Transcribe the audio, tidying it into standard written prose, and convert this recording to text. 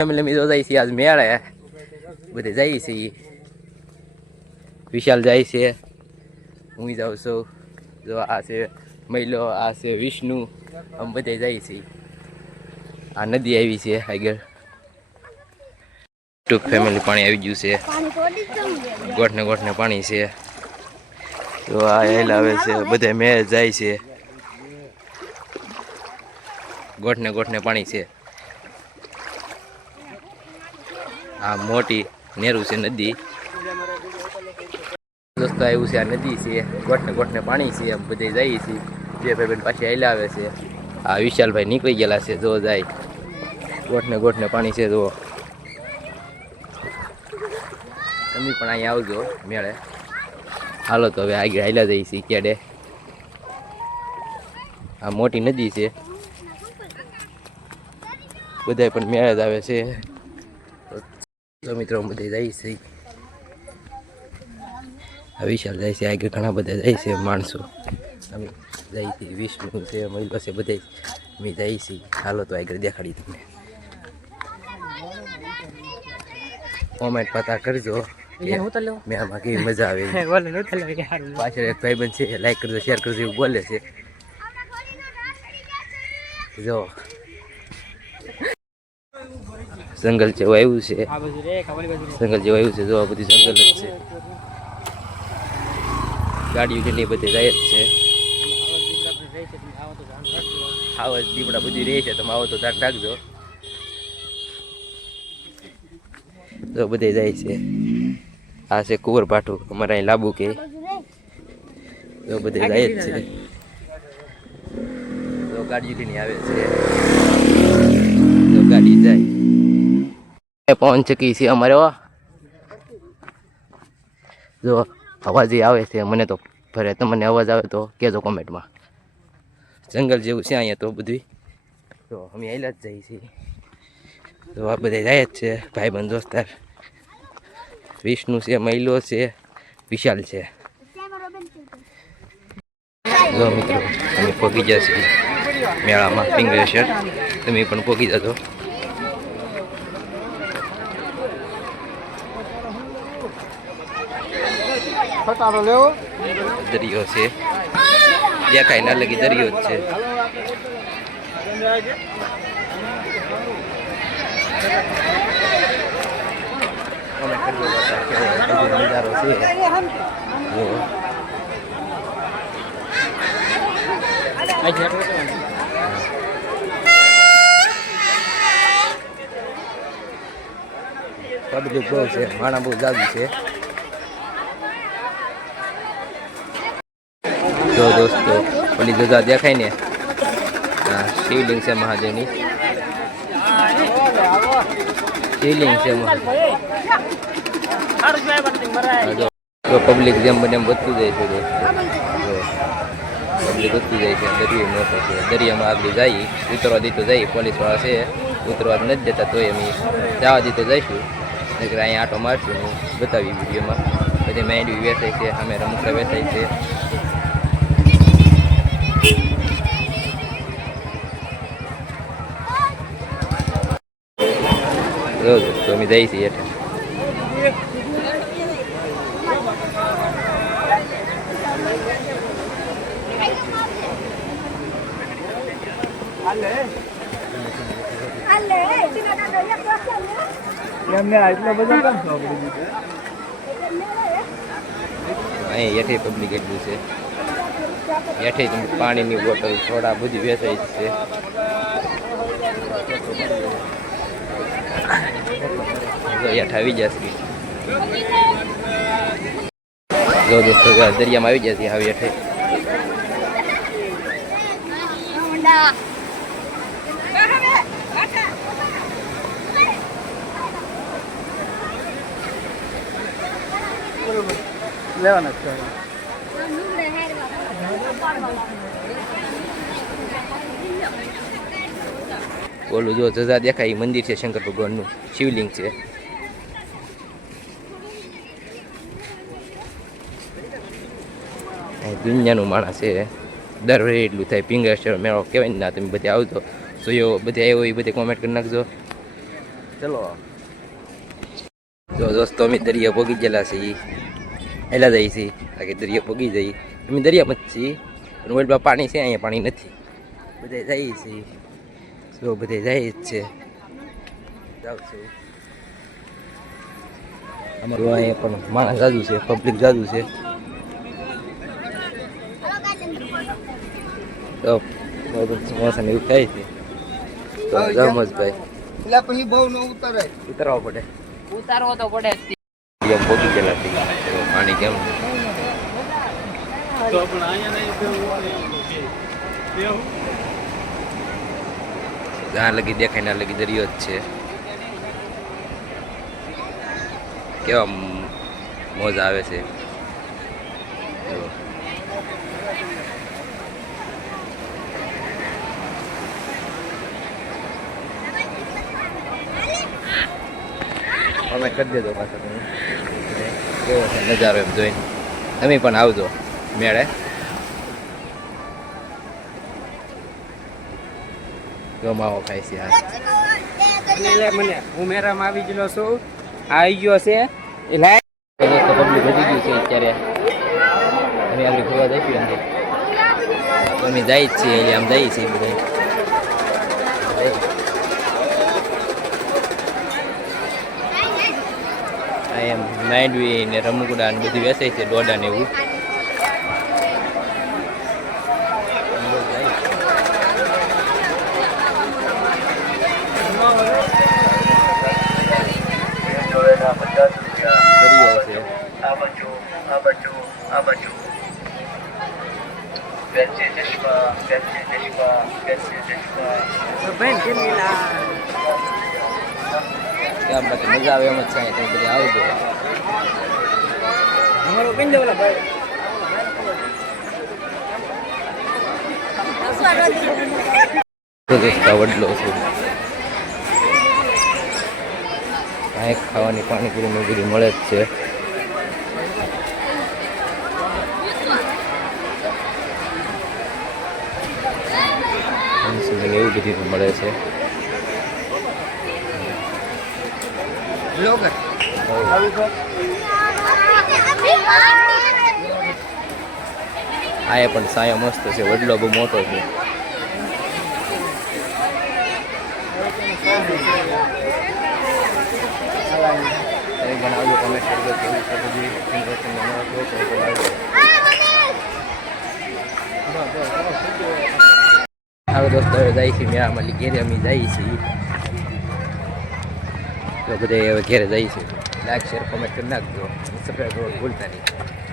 Family મિત્રો જાય છે આજ મેળે બધે જાય છે. વિશાલ જાય છે, હું જાઉં છું. જો આ છે મહિલો, આ છે વિષ્ણુ, આમ બધે જાય છે. આ નદી આવી છે આગળ. ટૂંક ફેમિલી પાણી આવી ગયું છે. ગોઠને પાણી છે. તો આ હેલ આવે છે, બધે મેળ જાય છે. ગોઠને પાણી છે. આ મોટી નેરું છે નદી. દોસ્તો આવ્યું છે આ નદી છે, ગોઠને પાણી છે. આમ બધે જાય છે. બે ભાઈ પાછી હેલા આવે છે. આ વિશાલભાઈ નીકળી ગયેલા છે. જો જાય ગોઠને પાણી છે. જો તમે પણ અહીંયા આવજો મેળે. હાલો તો હવે આગળ હાલ્યા જઈએ છીએ કેડે. આ મોટી નદી છે, બધા પણ મેળે જ આવે છે. તો મિત્રો બધે જાય છે. વિશાલ જાય છે, આગળ ઘણા બધા જાય છે માણસો. અમે જાય છે, વિષ્ણુ છે, મહિલો છે, બધા અમે જાય છે. હાલો તો આગળ દેખાડી તમને. કોમેન્ટ પતા કરજો મેં આમાં કેવી મજા આવે. પાછળ એક ભાઈબંધ છે, લાઈક કરજો, શેર કરજો એવું બોલે છે. જો જંગલ જેવું આવ્યું છે, જંગલ જેવું આવ્યું છે. જો આ બધી જંગલ જ છે. ગાડીઓ કેટલી બધી જાય જ છે. આવા દીપડા બધી રહે છે. તમે આવો તો ધ્યાન રાખજો. તો બધે જાય છે. આ છે કુંવર ભાઠું, અમારે અહીં લાબુ કે. તો બધે જાય જ છે. તો ગાડી લઈને આવે છે. તો ગાડી જાય. પવન ચકી છે અમારે. જો અવાજ આવે છે મને તો ફરે. તમને અવાજ આવે તો કહેજો કોમેન્ટમાં. જંગલ જેવું છે અહીંયા તો બધું. તો અમે આયલા જ જઈએ છીએ. તો આ બધા જાય જ છે ભાઈબંધ દોસ્તાર. વિષ્ણુ છે, મહિલો છે, વિશાલ છે. જો મિત્રો અમે પહોંચી ગયા છીએ મેળામાં પિંગળેશ્વર. તમે પણ પહોંચી જજો. દરિયો છે, દેખાય ના લગી દરિયો જ છે. નજારો છે. પબ્લિક બહુ છે, માણા બહુ જાજુ છે. જો દોસ્તો ઓલી જગા દેખાય ને, હા શિવલિંગ છે મહાદેવની. શિવલિંગ છે તો પબ્લિક જેમ બને એમ વધતું જાય છે દોસ્તો. પબ્લિક વધતું જાય છે. દરિયો મોટો છે. દરિયામાં આગળ જઈ ઉતરવા દીધો જાય. પોલીસવાળા છે, ઉતરવા નથી દેતા. તોય અમે જવા દીધો જઈશું. નકર અહીંયા આટો મારશું. હું બતાવી વિડીયોમાં. બધી માંડવી વેચાય છે, સામે રમકડા વેચાય છે. તો અમે જઈએ છીએ એટલે. અહીં એઠે પબ્લિક એટલું છે. એઠે પાણીની બોટલ, સોડા બધી વેચાય છે. હેઠ આવી જશે. જો દોસ્તો દરિયામાં આવી જશે. હવે હેઠે લેવાના છે. ઓલું જો જજા દેખાય મંદિર છે શંકર ભગવાનનું. શિવલિંગ છે. દુનિયાનું માણસ છે. દર વખતે એટલું થાય. પિંગળેશ્વર મેળો કહેવાય ને ના. તમે બધે આવજો. તો બધે આવ્યો એ બધે કોમેન્ટ કરી નાખજો. ચલો જો દોસ્તો અમે દરિયા પોગી ગયેલા છીએ એલા જઈએ છીએ આગે દરિયા પોગી જઈએ અમે દરિયામાં જ છીએ પણ ઓલમાં પાણી છે અહીંયા પાણી નથી બધે જઈએ છીએ જો બધે જાય જ છે જાઉં છું અમારું અહીંયા પણ માણસ જાજુ છે પબ્લિક જાજુ છે તો સમોસા ને એવું ખાય છે તો જમોજભાઈ એટલે પછી બહુ ન ઉતરે ઉતરવા પડે ઉતારવો તો પડે એમ પોગી ગયેલા હતી પાણી કેમ જ્યાં લગી દેખાય ના લગી દરિયો જ છે કેવા મોજ આવે છે કમેન્ટ કરી દેજો પાછા તમે કેવો છે નજારો એમ જોઈને તમે પણ આવજો મેળે ગમાવો ખાય છે મને હું મેરામાં આવી ગયેલો છું આવી ગયો છે એટલે પબ્લિક વધી ગયું છે અત્યારે અમે આગળ ફરવા જઈશું અંદર અમે જઈએ જ છીએ એટલે આમ જઈએ છીએ બધા એમ માંડવી ને રમકડા ને બધું વેચાય છે દોડા ને એવું ત્યાં બાકી મજા આવે એમ જ છે તમે બધી આવજો વડલો છું કાંઈક ખાવાની પાણીપુરી ને બધું મળે જ છે એવું બધું મળે છે આ પણ સાયો મસ્ત છે વડલો બહુ મોટો છે બનાવજો કમેન્ટ કરજો કેવું છે બધી હાલો દોસ્તો હવે જાય છે મેળામાં ઘેરે અમે જઈએ છીએ તો બધે હવે ઘેરે જઈએ છીએ લાઈક શેર કોમેન્ટ કરી નાખજો સબસ્ક્રાઈબ કરવાનું ભૂલતા નહીં